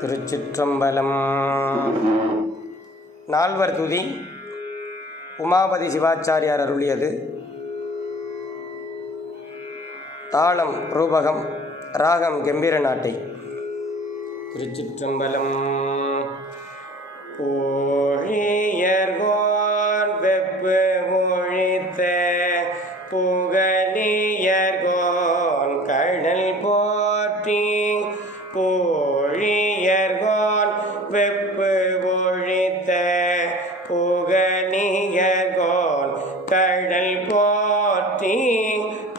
திருச்சிற்றம்பலம். நால்வர் துதி உமாபதி சிவாச்சாரியார் அருளியது. தாளம் ரூபகம் ராகம் கம்பீர நாட்டை. திருச்சிற்றம்பலம். போழியர்கோர் வெப்பு ஒழித்த புகழியர்கோன் கடல் போற்றி போ போற்றி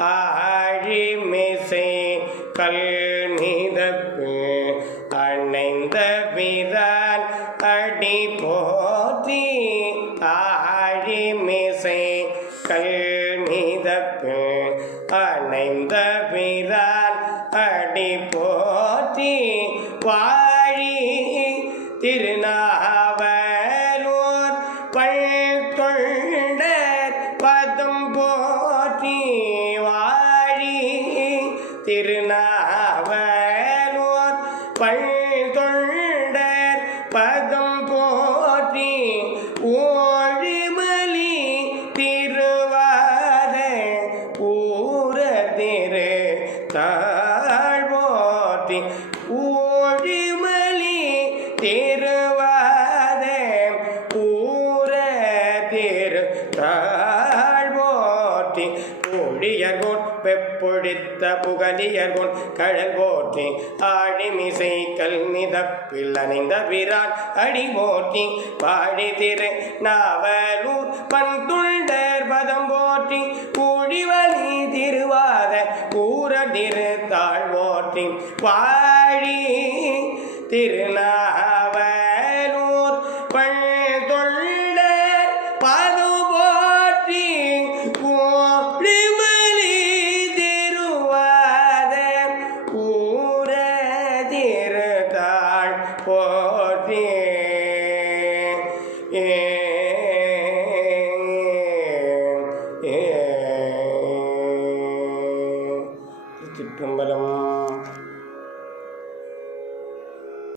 ஆழிமிசை கல்மிதப்பு அணைந்த பிரான் அடி போற்றி ஆழிமிசை கல்மிதப்பு அணைந்த பிரான் அடி போற்றி வாழி திருநாள் பதம் போற்றி வாழி திருநாவலூர் பழ்தொண்டர் பதம் போற்றி ஓழிமலி திருவார ஊர திரு தாழ்வோற்றி ஓழிமலி திருவார ஊர திரு தாழ்வோற்றி பொழியர்கோன் வெப்பொழித்த புகழியர்கோன் கழல் போற்றி ஆழிமிசை கல்மிதப்பில் அணிந்த விரான் அடி போற்றி பாடி திரு நாவலூர் பண்துண்டர் பதம் போற்றி கூழிவலி திருவாத கூற திரு தாழ்வோற்றி வாழி திருநாவலூர் பண் திகம்பரம்